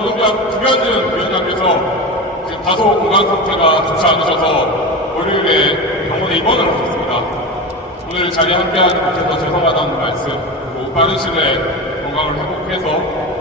김현준 위원장께서 지금 다소 건강 상태가 좋지 않으셔서 월요일에 병원에 입원을 하셨습니다. 오늘 자리에 함께하지 못해서 죄송하다는 말씀, 그리고 빠른 시일에 건강을 회복해서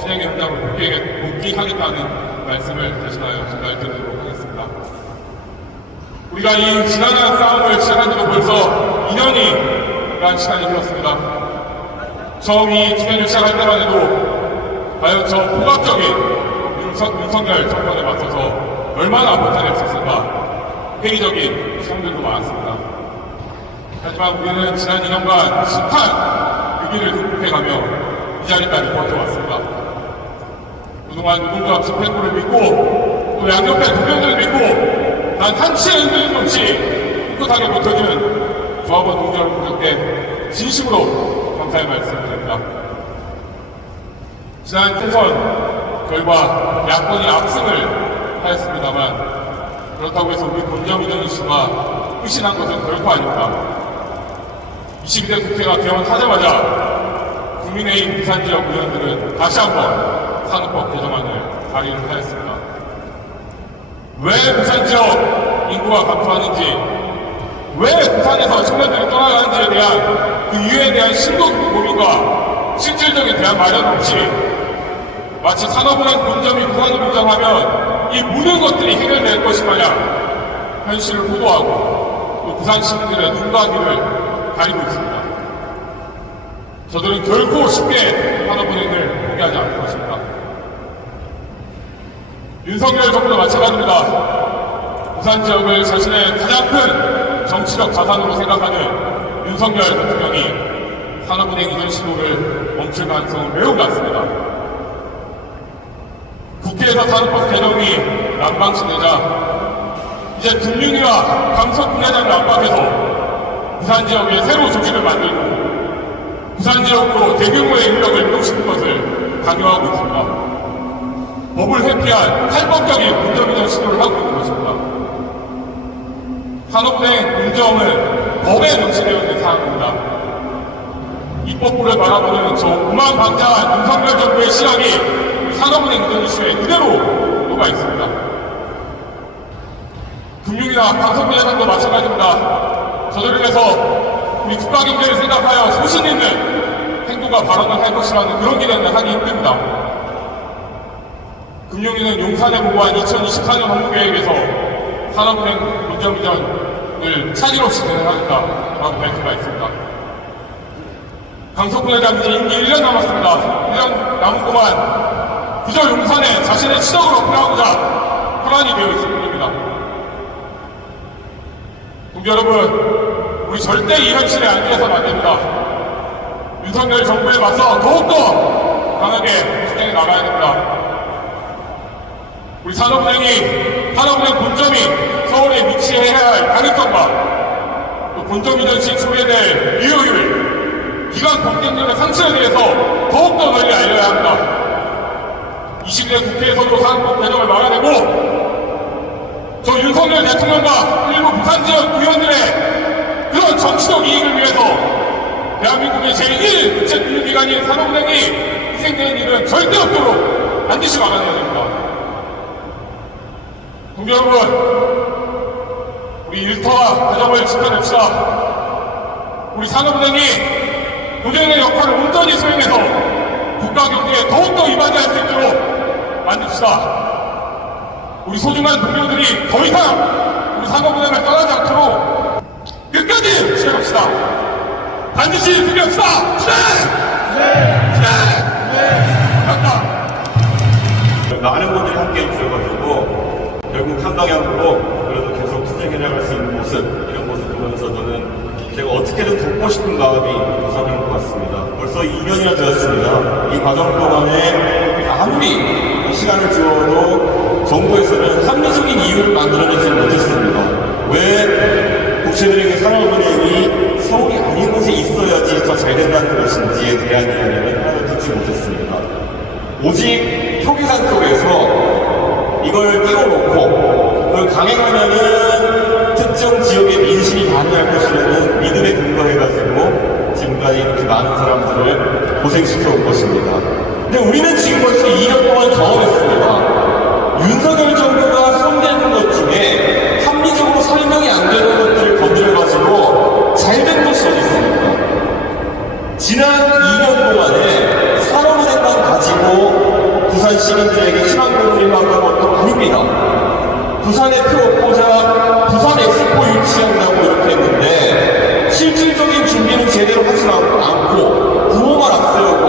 진행의 현장으로 복귀하겠다는 말씀을 대신하여 전달드리도록 하겠습니다. 우리가 이 지난한 싸움을 시작한 지도 벌써 2년이라는 시간이 흘렀습니다. 처음 이 투쟁을 시작할 때만 해도 과연 저 포괄적인 윤석열 정권에 맞서서 얼마나 버텨낼 수 있을까 회의적인 시험들도 많았습니다. 하지만 우리는 지난 2년간 숱한 위기를 극복해가며 이 자리까지 버텨왔습니다. 그동안 누군가 집행부를 믿고 또 양옆에 동료들을 믿고 단 한치의 흔들림 없이 꿋꿋하게 버텨주는 조합원 동지 여러분들께 진심으로 감사의 말씀드립니다. 지난 총선 결과 야권이 압승을 하였습니다만 그렇다고 해서 우리 권정윤 씨가 후신한 것은 결코 아닙니다. 22대 국회가 개원하자마자 국민의힘 부산지역 의원들은 다시 한번 산업법 개정안을 발의를 하였습니다. 왜 부산지역 인구가 감소하는지, 왜 부산에서 청년들이 떠나가는지에 대한 그 이유에 대한 심도 고민과 실질적인 대안 마련 없이 마치 산업은행 본점이 부산을 인정하면 이 모든 것들이 해결될 것이 마냥 현실을 호도하고 또 부산 시민들의 눈과 귀를 가리고 있습니다. 저들은 결코 쉽게 산업은행을 포기하지 않을 것입니다. 윤석열 정부도 마찬가지입니다. 부산 지역을 자신의 가장 큰 정치적 자산으로 생각하는 윤석열 대통령이 산업은행 이전 시도를 멈출 가능성은 매우 낮습니다. 국회에서 산업법 개정이 난방치되자 이제 금융위와 강석 분야장을 압박해서 부산 지역에 새로 조직을 만들고 부산 지역으로 대규모의 인력을 이동시키는 것을 강요하고 있습니다. 법을 회피한 탈법적인 공정이전 시도를 하고 있는 것입니다. 산업은행 공정은 법에 명시되어 있는 사항입니다. 입법부를 바라보는 저 오만방자한 윤석열 정부의 시각이 산업은행 이전 이슈에 그대로 녹아 있습니다. 금융이나 방송분야장도 마찬가지입니다. 저들을 위해서 우리 국가경제를 생각하여 소신 있는 행동과 발언을 할 것이라는 그런 기대는 하기 힘듭니다. 금융위는 용산에 보고한 2024년 업무계획에서 산업은행 본점 이전을 차질 없이 진행하겠다라고 밝혀가 있습니다. 강석훈 회장 이제 임기 1년 남았습니다. 1년 남은 동안 그저 용산에 자신의 치적을 어필하고자 혈안이 되어 있을 뿐입니다. 동지 여러분, 우리 절대 이 현실에 안겨서는 안 됩니다. 윤석열 정부에 맞서 더욱더 강하게 투쟁해 나가야 됩니다. 우리 산업은행 본점이 서울에 위치해야 할 가능성과 또 본점 이전 시 소외될 유효율, 기관 경쟁력의 상승에 대해서 더욱더 널리 알려야 합니다. 20대 국회에서도 산업법 개정을 막아내고 저 윤석열 대통령과 일부 부산지역 의원들의 그런 정치적 이익을 위해서 대한민국의 제1 국제금융기관인 산업은행이 희생되는 일은 절대 없도록 반드시 막아내야 됩니다. 동지 여러분, 우리 일터와 가정을 지켜냅시다. 우리 산업은행이 은행의 역할을 온전히 수행해서 국가 경제에 더욱더 이바지할 수 있도록 만듭시다. 우리 소중한 동료들이 더 이상 우리 산업은행을 떠나지 않도록 끝까지 지켜갑시다. 반드시 승리합시다. 많은 분들이 함께 해주셔가지고 결국 한 방향으로 그래도 계속 투쟁해 나갈 수 있는 모습, 이런 모습 보면서 저는 제가 어떻게든 돕고 싶은 마음이 우선인 것 같습니다. 벌써 2년이나 되었습니다. 이 과정 동안에 아무리 시간을 주어도 정부에서는 합리적인 이유를 만들어내지 못했습니다. 왜 국채은행의 산업은행이 서울이 아닌 곳에 있어야지 더 잘 된다는 것인지에 대한 이야기는 하나도 듣지 못했습니다. 오직 표기산 속에서 이걸 띄워놓고 그걸 강행하면은 특정 지역의 민심이 반응할 것이라는 믿음에 근거해가지고 지금까지 이렇게 많은 사람들을 고생시켜 온 것입니다. 근데 우리는 지금 벌써 2년 동안 경험했습니다. 시민들에게 희망 고문을 하는 것도 아닙니다. 부산의 표 얻고자 부산 엑스포 유치한다고 이렇게 했는데 실질적인 준비는 제대로 하지 않고 구호만 앞세우고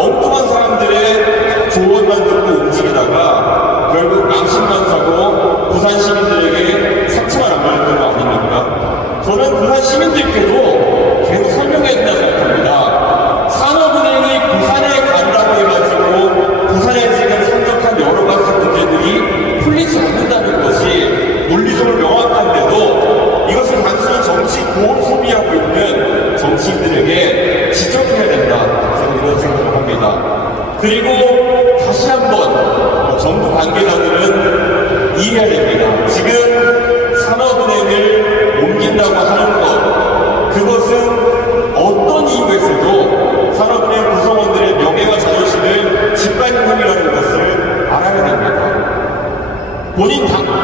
엉뚱한 사람들의 조언만 듣고 움직이다가 결국 망신만 사고 부산 시민들에게 상처만 안 받는 거 아닙니까? 저는 부산 시민들께도 계속 설명해야 된다고 생각합니다. 산업은행이 부산에 간다고 해가지고 부산에 지금 산적한 여러 가지 문제들이 풀리지 않는다는 것이 논리적으로 명확한데도 이것을 단순히 정치 보호 소비하고 있는 정치인들에게 지적해야 된다. 저는 이런 생각을 합니다. 그리고 다시 한번 정부 관계자들은 이해해야 됩니다. 지금 산업은행을 옮긴다고 하는 것, 그것은 어떤 이유에서도 산업은행 구성원들의 명예와 자존심을 짓밟는 행위라는 것을 알아야 됩니다.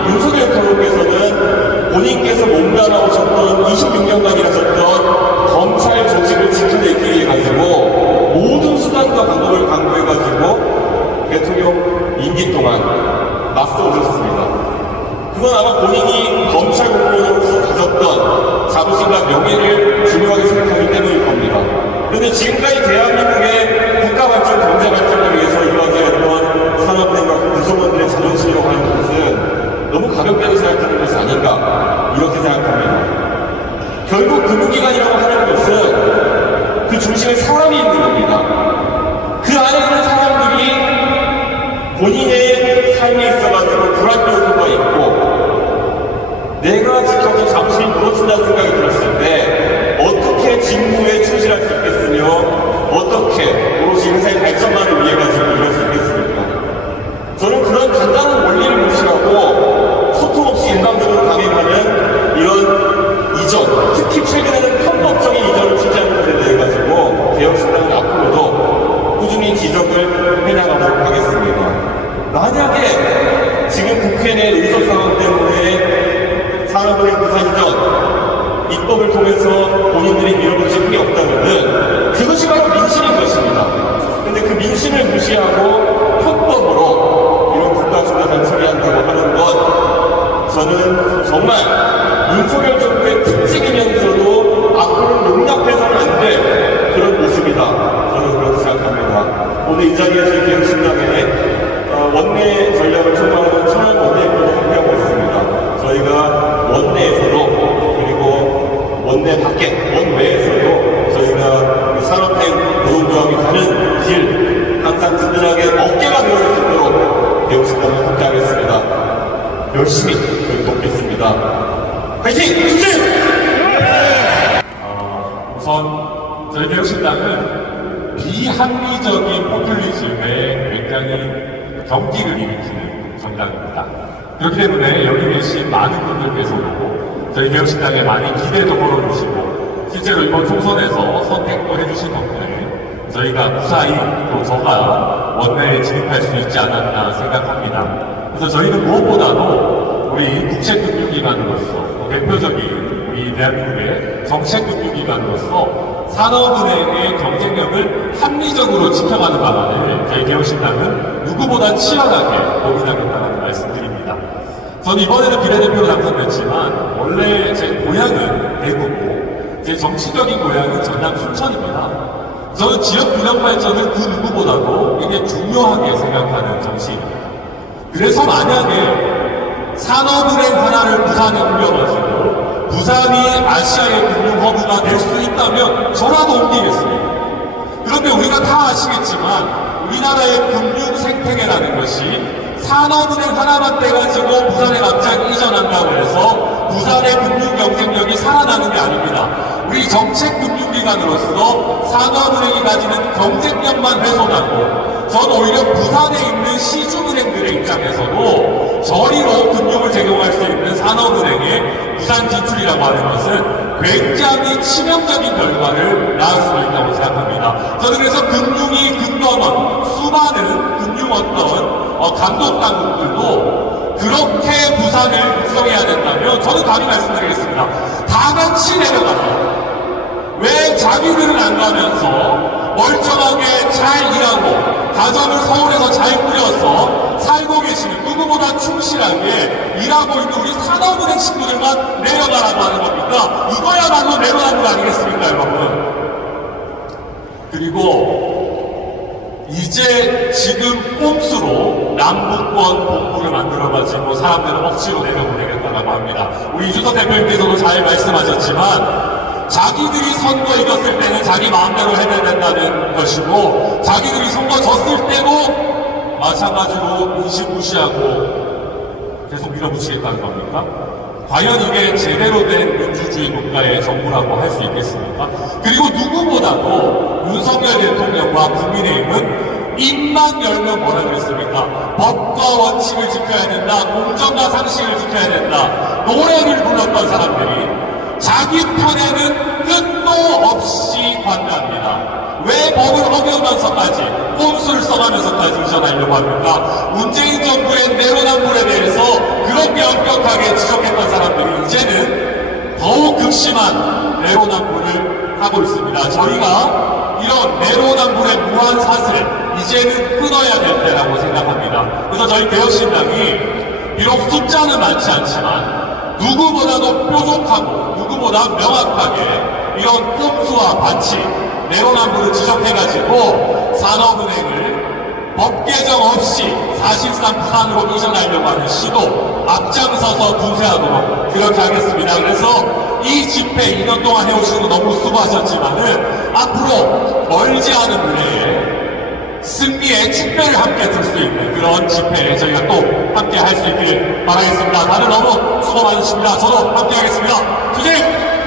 윤석열 대통령께서는 본인께서 몸담아오셨던 26년간 일하셨던 검찰 조직을 지켜내기 위해 가지고 모든 수단과 방법을 강구해가지고 대통령 임기 동안 맞서오셨습니다. 그건 아마 본인이 검찰 공무원으로서 가졌던 자부심과 명예를 중요하게 생각하기 때문일 겁니다. 그런데 지금까지 대한민국의 국가 발전, 경제 발전을 위해서 이루어졌던 산업은행과 구성원들의 자존심이라고 하는 것은 너무 가볍게 생각하는 것이 아닌가 이렇게 생각합니다. 결국 금융기관이라고 하는 것은 그 중심에 사람이 있는 겁니다. 그 안에 있는 사람들이 본인의 삶에 있어가지고 불안 요소가 있고 내가 지켜서 자부심이 무너진다는 생각이 들었을 때 어떻게 직무에 충실할 수 있겠으며 어떻게 오롯이 회사의 발전만을 위해 가지고 이럴 수 있겠습니까? 저는 그런 간단한 원리를 무시하고 소통 없이 일방적으로 강행하는 이런 이전, 특히 최근에는 편법적인 이전을 취재하는 것에 대해 가지고 개혁신당은 앞으로도 꾸준히 지적을 해나가도록 하겠습니다. 만약에 지금 국회 내 의석 상황 때문에 산업은행 부산 이전 입법을 통해서 본인들이 밀어붙일 힘이 없다면은 그것이 바로 민심인 것입니다. 그런데 그 민심을 무시하고 편법으로 이런 국가주도단 처리한다고 하는 것, 저는 정말 윤석열 정부의 특징이면서도 앞으로는 용납해서는 안 될 그런 모습이다. 저는 그렇게 생각합니다. 오늘 이 자리에 저희 개혁신당에 원내 전략을 총괄하는 천안 원내대표를 함께하고 있습니다. 저희가 원내에서도 그리고 원내 밖에, 원외에서도 저희가 산업행 노동조합이 가는 길 항상 든든하게 어깨가 되어 수 있도록 개혁신당을 함께하겠습니다. 열심히 저희 돕겠습니다. 화이팅! 축제! 우선 저희 개혁신당은 비합리적인 포퓰리즘에 굉장히 경기를 일으키는 정당입니다. 그렇기 때문에 여기 계신 많은 분들께서도 저희 개혁신당에 많이 기대도 걸어주시고 실제로 이번 총선에서 선택도 해주신 덕분에 저희가 무사히 또 저가 원내에 진입할 수 있지 않았나 생각합니다. 그래서 저희는 무엇보다도 우리 국책금융기관으로서 대표적인 우리 대한민국의 정책금융기관으로서 산업은행의 경쟁력을 합리적으로 지켜가는 방안을 저희 개혁신당은 누구보다 치열하게 고민하겠다는 말씀드립니다. 저는 이번에는 비례대표로 당선됐지만 원래 제 고향은 대구고 제 정치적인 고향은 전남 순천입니다. 저는 지역 균형 발전을 그 누구보다도 굉장히 중요하게 생각하는 정치인입니다. 그래서 만약에 산업은행 하나를 부산에 옮겨가지고 부산이 아시아의 금융 허브가 될 수 있다면 저라도 옮기겠습니다. 그런데 우리가 다 아시겠지만 우리나라의 금융 생태계라는 것이 산업은행 하나만 떼가지고 부산에 갑자기 이전한다고 해서 부산의 금융 경쟁력이 살아나는 게 아닙니다. 우리 정책금융기관으로서 산업은행이 가지는 경쟁력만 훼손하고 전 오히려 부산에 있는 시중은행들의 입장에서도 저리로 금융을 제공할 수 있는 산업은행의 부산 진출이라고 하는 것은 굉장히 치명적인 결과를 낳을 수 있다고 생각합니다. 저는 그래서 금융위 금감원 수많은 금융 어떤 감독 당국들도 그렇게 부산을 육성해야 된다면 저는 감히 말씀드리겠습니다. 다 같이 내려가라. 왜 자기들은 안 가면서 멀쩡하게 잘 일하고 가정을 서울에서 잘 꾸려서 살고 계시는 누구보다 충실하게 일하고 있는 우리 산업은행 친구들만 내려가라고 하는 겁니까? 이거야말로 내로남불 아니겠습니까, 여러분? 그리고 이제 지금 꼼수로 남북권 본부를 만들어가지고 사람들을 억지로 내려보내겠다고 합니다. 우리 이준석 대표님께서도 잘 말씀하셨지만 자기들이 선거 이겼을 때는 자기 마음대로 해야 된다는 것이고 자기들이 선거 졌을 때도 마찬가지로 인식 무시하고 계속 밀어붙이겠다는 겁니까? 과연 이게 제대로 된 민주주의 국가의 정부라고 할 수 있겠습니까? 그리고 누구보다도 윤석열 대통령과 국민의힘은 입만 열면 뭐라 그랬습니까? 법과 원칙을 지켜야 된다, 공정과 상식을 지켜야 된다, 노래를 불렀던 사람들이 자기 편에는 끝도 없이 반대합니다. 왜 법을 어기면서까지 꼼수를 써가면서까지 이전하려고 합니까? 문재인 정부의 내로남불에 대해서 그렇게 엄격하게 지적했던 사람들이 이제는 더욱 극심한 내로남불을 하고 있습니다. 저희가 이런 내로남불의 무한 사슬을 이제는 끊어야 될 때라고 생각합니다. 그래서 저희 개혁신당이 비록 숫자는 많지 않지만 누구보다도 뾰족하고 누구보다 명확하게 이런 꼼수와 반칙, 내로남불을 지적해가지고 산업은행을 법 개정 없이 사실상 부산으로 이전하려고 하는 시도 앞장서서 분쇄하도록 그렇게 하겠습니다. 그래서 이 집회 2년 동안 해오시는 거 너무 수고하셨지만은 앞으로 멀지 않은 미래에 승리의 축배를 함께 들 수 있는 그런 집회에 저희가 또 함께 할 수 있길 바라겠습니다. 다들 너무 수고 많으십니다. 저도 함께 하겠습니다. 투쟁!